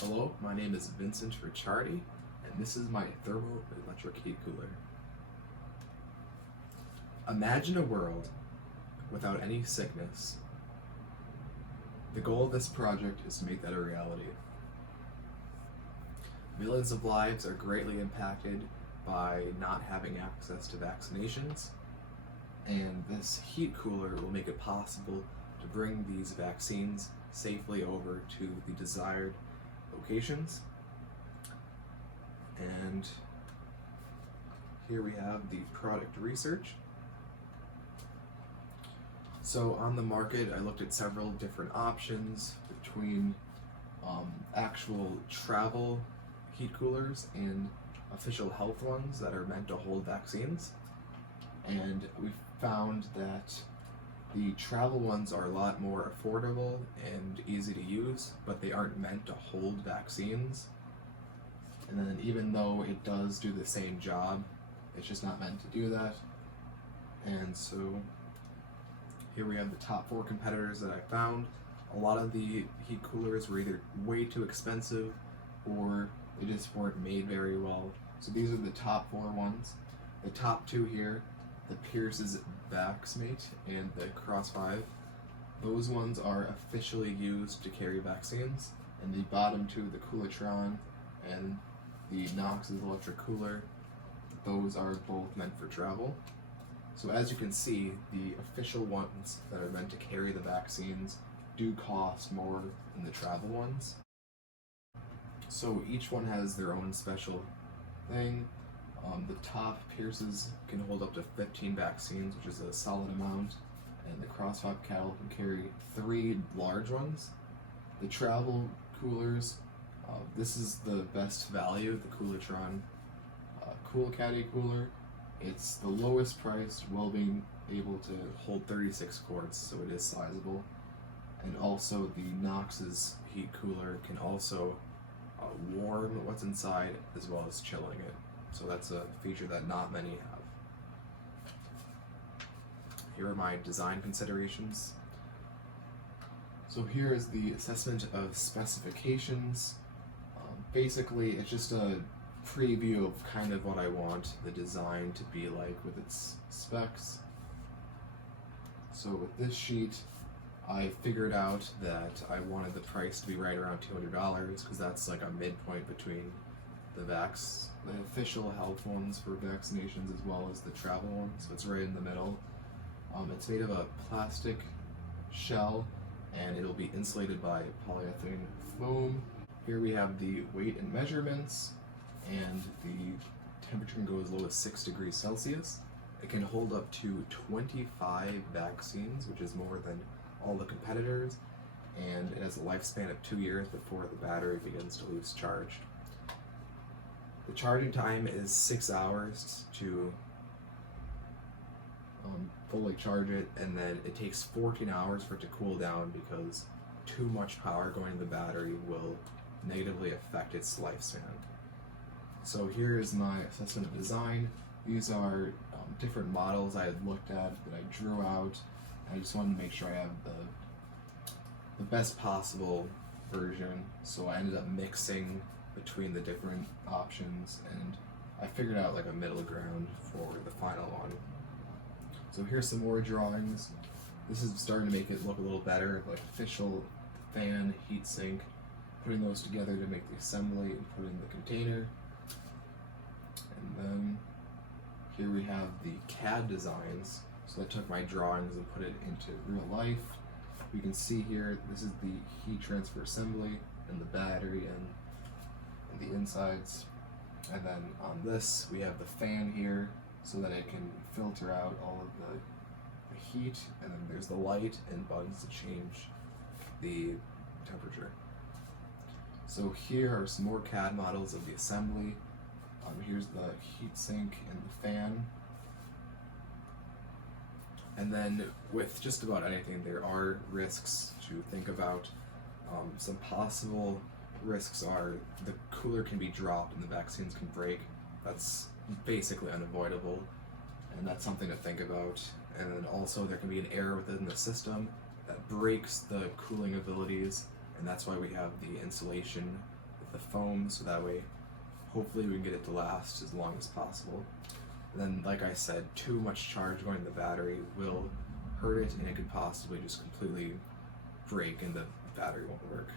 Hello, my name is Vincent Ricciardi, and this is my thermoelectric heat cooler. Imagine a world without any sickness. The goal of this project is to make that a reality. Millions of lives are greatly impacted by not having access to vaccinations, and this heat cooler will make it possible to bring these vaccines safely over to the desired locations. And here we have the product research. So on the market, I looked at several different options between actual travel heat coolers and official health ones that are meant to hold vaccines. And we found that the travel ones are a lot more affordable and easy to use, but they aren't meant to hold vaccines. And then even though it does do the same job, it's just not meant to do that. And so here we have the top 4 competitors that I found. A lot of the heat coolers were either way too expensive or they just weren't made very well. So these are the top 4 ones. The top 2 here, the Pierce's VaxMate and the Cross 5, those ones are officially used to carry vaccines. And the bottom 2, the Coolitron and the Knox's electric cooler, those are both meant for travel. So as you can see, the official ones that are meant to carry the vaccines do cost more than the travel ones. So each one has their own special thing. The top Pierce's can hold up to 15 vaccines, which is a solid amount, and the Cross-5 Cattle can carry 3 large ones. The travel coolers, this is the best value, the Coolitron Cool Caddy cooler. It's the lowest priced while being able to hold 36 quarts, so it is sizable. And also the Knox's heat cooler can also warm what's inside as well as chilling it. So that's a feature that not many have. Here are my design considerations. So here is the assessment of specifications. Basically, it's just a preview of kind of what I want the design to be like with its specs. So with this sheet, I figured out that I wanted the price to be right around $200 because that's like a midpoint between the official health ones for vaccinations as well as the travel ones, so it's right in the middle. It's made of a plastic shell and it'll be insulated by polyethylene foam. Here we have the weight and measurements, and the temperature can go as low as 6 degrees Celsius. It can hold up to 25 vaccines, which is more than all the competitors, and it has a lifespan of 2 years before the battery begins to lose charge. The charging time is 6 hours to fully charge it, and then it takes 14 hours for it to cool down because too much power going to the battery will negatively affect its lifespan. So here is my assessment of design. These are different models I had looked at that I drew out. I just wanted to make sure I have the best possible version, so I ended up mixing between the different options, and I figured out like a middle ground for the final one. So here's some more drawings. This is starting to make it look a little better, like official fan, heat sink, putting those together to make the assembly and put in the container. And then here we have the CAD designs. So I took my drawings and put it into real life. You can see here, this is the heat transfer assembly and the battery and the insides. And then on this, we have the fan here so that it can filter out all of the heat. And then there's the light and buttons to change the temperature. So here are some more CAD models of the assembly. Here's the heat sink and the fan. And then with just about anything, there are risks to think about. Some possible risks are the cooler can be dropped and the vaccines can break. That's basically unavoidable, and that's something to think about. And then also there can be an error within the system that breaks the cooling abilities, and that's why we have the insulation the foam, so that way hopefully we can get it to last as long as possible. And then, like I said, too much charge going to the battery will hurt it, and it could possibly just completely break and the battery won't work.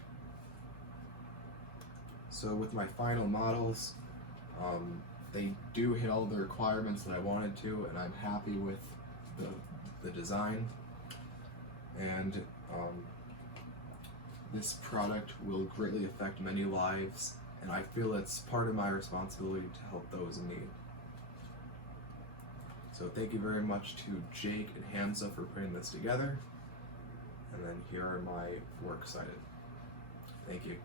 So with my final models, they do hit all the requirements that I wanted to, and I'm happy with the design. And this product will greatly affect many lives, and I feel it's part of my responsibility to help those in need. So thank you very much to Jake and Hamza for putting this together, and then here are my works cited. Thank you.